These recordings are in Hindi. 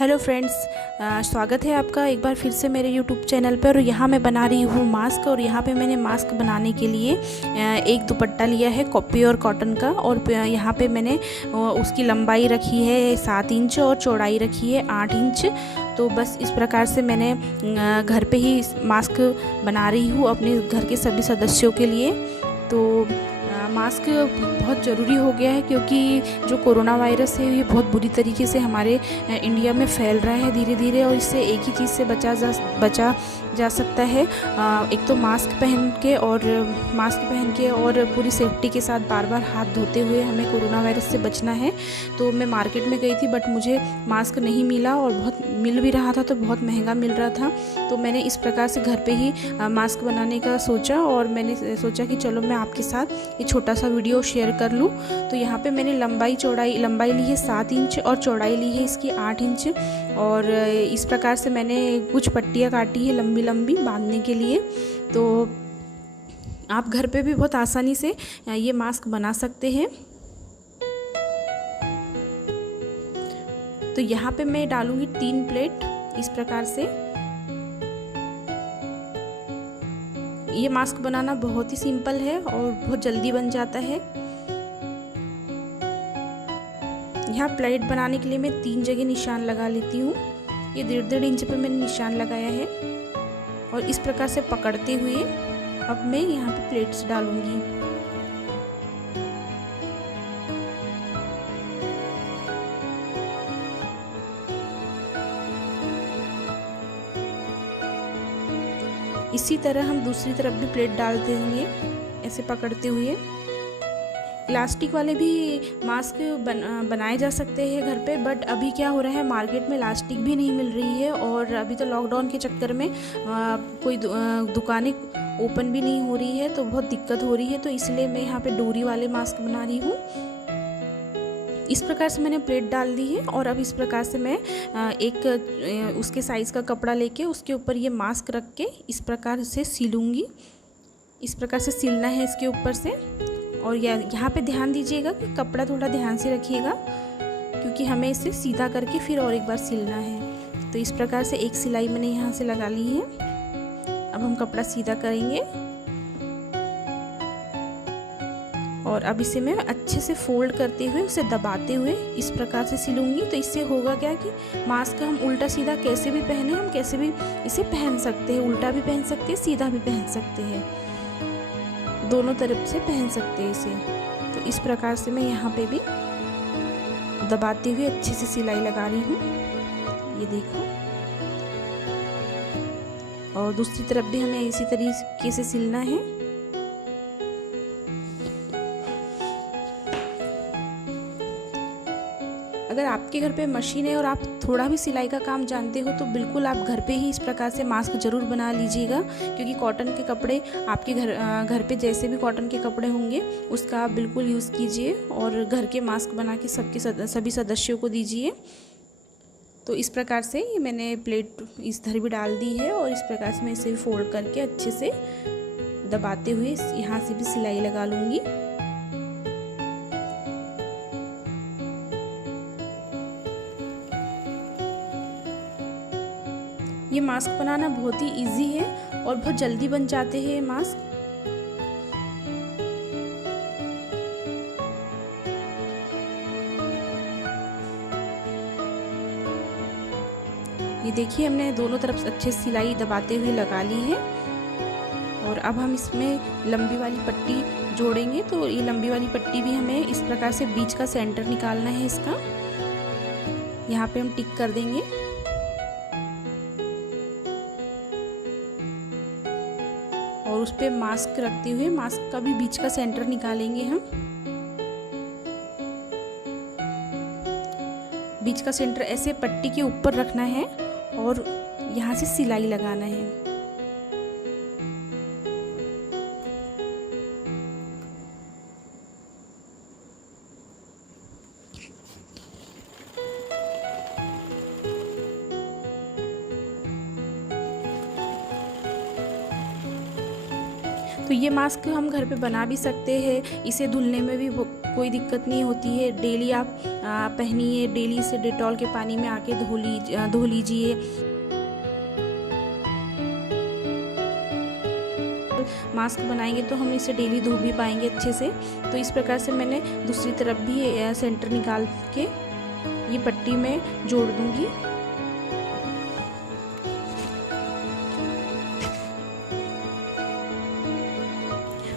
हेलो फ्रेंड्स, स्वागत है आपका एक बार फिर से मेरे यूट्यूब चैनल पर। और यहाँ मैं बना रही हूँ मास्क। और यहाँ पे मैंने मास्क बनाने के लिए एक दुपट्टा लिया है प्योर कॉटन का। और यहाँ पे मैंने उसकी लंबाई रखी है 7 इंच और चौड़ाई रखी है 8 इंच। तो बस इस प्रकार से मैंने घर पे ही मास्क बना रही हूँ अपने घर के सभी सदस्यों के लिए। तो मास्क बहुत ज़रूरी हो गया है, क्योंकि जो कोरोना वायरस है ये बहुत बुरी तरीके से हमारे इंडिया में फैल रहा है धीरे धीरे। और इससे एक ही चीज़ से बचा जा सकता है, एक तो मास्क पहन के और पूरी सेफ्टी के साथ बार बार हाथ धोते हुए हमें कोरोना वायरस से बचना है। तो मैं मार्केट में गई थी, बट मुझे मास्क नहीं मिला, और बहुत मिल भी रहा था तो बहुत महंगा मिल रहा था। तो मैंने इस प्रकार से घर पे ही मास्क बनाने का सोचा, और मैंने सोचा कि चलो मैं आपके साथ ये छोटा सा वीडियो शेयर कर लूँ। तो यहाँ पे मैंने लंबाई ली है 7 इंच और चौड़ाई ली है इसकी 8 इंच। और इस प्रकार से मैंने कुछ पट्टियाँ काटी है लंबी लंबी बांधने के लिए। तो आप घर पे भी बहुत आसानी से ये मास्क बना सकते हैं। तो यहाँ पे मैं डालूंगी 3 प्लेट इस प्रकार से। ये मास्क बनाना बहुत ही सिंपल है और बहुत जल्दी बन जाता है। यहाँ प्लेट बनाने के लिए मैं 3 जगह निशान लगा लेती हूँ। ये 1.5 इंच पे मैंने निशान लगाया है, और इस प्रकार से पकड़ते हुए अब मैं यहाँ पे प्लेट्स डालूंगी। इसी तरह हम दूसरी तरफ भी प्लेट डाल देंगे ऐसे पकड़ते हुए। इलास्टिक वाले भी मास्क बनाए जा सकते हैं घर पे, बट अभी क्या हो रहा है, मार्केट में इलास्टिक भी नहीं मिल रही है। और अभी तो लॉकडाउन के चक्कर में कोई दुकानें ओपन भी नहीं हो रही है, तो बहुत दिक्कत हो रही है। तो इसलिए मैं यहाँ पे डोरी वाले मास्क बना रही हूँ। इस प्रकार से मैंने प्लेट डाल दी है, और अब इस प्रकार से मैं एक उसके साइज़ का कपड़ा लेके उसके ऊपर ये मास्क रख के इस प्रकार से सिलूँगी। इस प्रकार से सिलना है इसके ऊपर से। और यहाँ पे ध्यान दीजिएगा कि कपड़ा थोड़ा ध्यान से रखिएगा, क्योंकि हमें इसे सीधा करके फिर और एक बार सिलना है। तो इस प्रकार से एक सिलाई मैंने यहाँ से लगा ली है। अब हम कपड़ा सीधा करेंगे, और अब इसे मैं अच्छे से फोल्ड करते हुए उसे दबाते हुए इस प्रकार से सिलूंगी। तो इससे होगा क्या कि मास्क हम उल्टा सीधा कैसे भी पहने, हम कैसे भी इसे पहन सकते हैं। उल्टा भी पहन सकते हैं, सीधा भी पहन सकते हैं, दोनों तरफ से पहन सकते हैं इसे। तो इस प्रकार से मैं यहाँ पे भी दबाते हुए अच्छे से सिलाई लगा रही हूँ, ये देखो। और दूसरी तरफ भी हमें इसी तरीके से सिलना है। अगर आपके घर पे मशीन है और आप थोड़ा भी सिलाई का काम जानते हो, तो बिल्कुल आप घर पे ही इस प्रकार से मास्क ज़रूर बना लीजिएगा, क्योंकि कॉटन के कपड़े आपके घर पे जैसे भी कॉटन के कपड़े होंगे उसका आप बिल्कुल यूज़ कीजिए, और घर के मास्क बना के सभी सदस्यों को दीजिए। तो इस प्रकार से मैंने प्लेट इस धर भी डाल दी है, और इस प्रकार से मैं इसे फोल्ड करके अच्छे से दबाते हुए यहाँ से भी सिलाई लगा लूँगी। ये मास्क बनाना बहुत ही इजी है और बहुत जल्दी बन जाते हैं ये मास्क। ये देखिए, हमने दोनों तरफ अच्छे सिलाई दबाते हुए लगा ली है। और अब हम इसमें लंबी वाली पट्टी जोड़ेंगे। तो ये लंबी वाली पट्टी भी हमें इस प्रकार से बीच का सेंटर निकालना है इसका। यहाँ पे हम टिक कर देंगे। और उस पर मास्क रखते हुए मास्क का भी बीच का सेंटर निकालेंगे हम। बीच का सेंटर ऐसे पट्टी के ऊपर रखना है, और यहाँ से सिलाई लगाना है। तो ये मास्क हम घर पे बना भी सकते हैं। इसे धुलने में भी कोई दिक्कत नहीं होती है। डेली आप पहनिए, डेली से डेटॉल के पानी में आके धो लीजिए। मास्क बनाएंगे तो हम इसे डेली धो भी पाएंगे अच्छे से। तो इस प्रकार से मैंने दूसरी तरफ भी सेंटर निकाल के ये पट्टी में जोड़ दूंगी।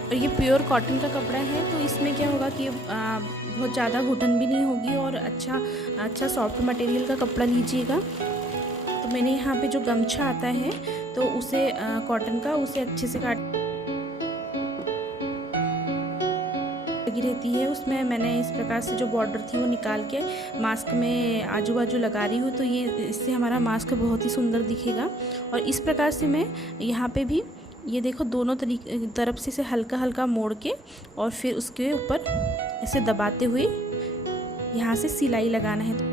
और ये प्योर कॉटन का कपड़ा है, तो इसमें क्या होगा कि बहुत ज़्यादा घुटन भी नहीं होगी और अच्छा सॉफ्ट मटेरियल का कपड़ा लीजिएगा। तो मैंने यहाँ पे जो गमछा आता है तो उसे कॉटन का उसे अच्छे से काट लगी रहती है, उसमें मैंने इस प्रकार से जो बॉर्डर थी वो निकाल के मास्क में आजू बाजू लगा रही हूँ। तो ये इससे हमारा मास्क बहुत ही सुंदर दिखेगा। और इस प्रकार से मैं यहाँ पे भी ये देखो दोनों तरफ से इसे हल्का हल्का मोड़ के और फिर उसके ऊपर इसे दबाते हुए यहाँ से सिलाई लगाना है।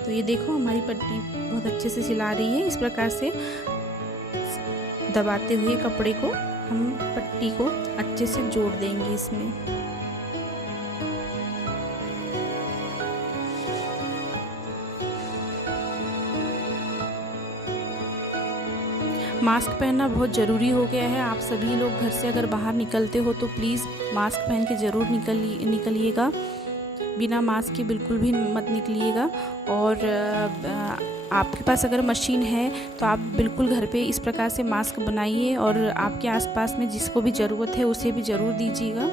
तो ये देखो हमारी पट्टी बहुत अच्छे से सिला रही है। इस प्रकार से दबाते हुए कपड़े को हम पट्टी को अच्छे से जोड़ देंगे इसमें। मास्क पहनना बहुत ज़रूरी हो गया है। आप सभी लोग घर से अगर बाहर निकलते हो तो प्लीज़ मास्क पहन के ज़रूर निकलिएगा। बिना मास्क के बिल्कुल भी मत निकलिएगा। और आपके पास अगर मशीन है तो आप बिल्कुल घर पे इस प्रकार से मास्क बनाइए और आपके आसपास में जिसको भी ज़रूरत है उसे भी ज़रूर दीजिएगा।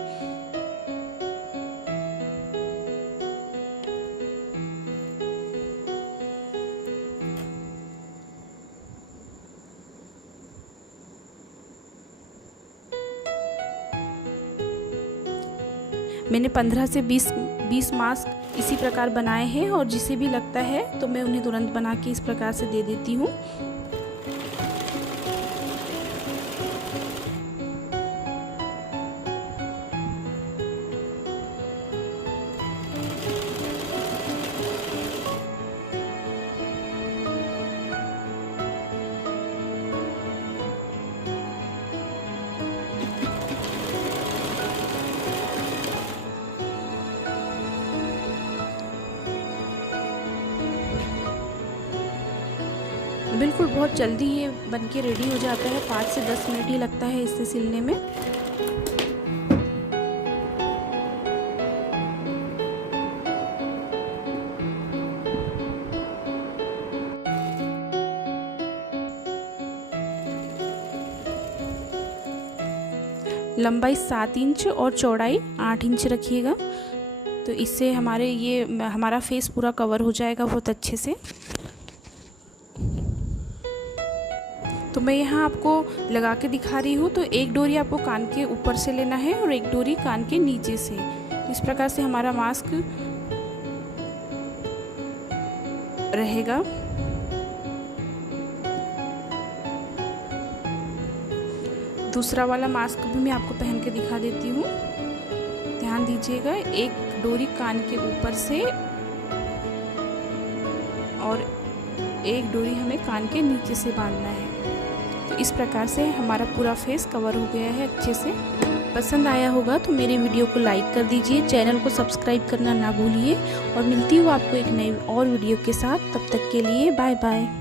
मैंने 15 से 20 मास्क इसी प्रकार बनाए हैं और जिसे भी लगता है तो मैं उन्हें तुरंत बना के इस प्रकार से दे देती हूँ। बिल्कुल बहुत जल्दी ये बनके रेडी हो जाता है। 5 से 10 मिनट ही लगता है इसे सिलने में। लंबाई 7 इंच और चौड़ाई 8 इंच रखिएगा। तो इससे हमारा फेस पूरा कवर हो जाएगा बहुत अच्छे से। तो मैं यहाँ आपको लगा के दिखा रही हूँ। तो एक डोरी आपको कान के ऊपर से लेना है और एक डोरी कान के नीचे से। इस प्रकार से हमारा मास्क रहेगा। दूसरा वाला मास्क भी मैं आपको पहन के दिखा देती हूँ। ध्यान दीजिएगा, एक डोरी कान के ऊपर से और एक डोरी हमें कान के नीचे से बांधना है। तो इस प्रकार से हमारा पूरा फेस कवर हो गया है अच्छे से। पसंद आया होगा तो मेरे वीडियो को लाइक कर दीजिए, चैनल को सब्सक्राइब करना ना भूलिए। और मिलती हूँ आपको एक नई और वीडियो के साथ। तब तक के लिए बाय बाय।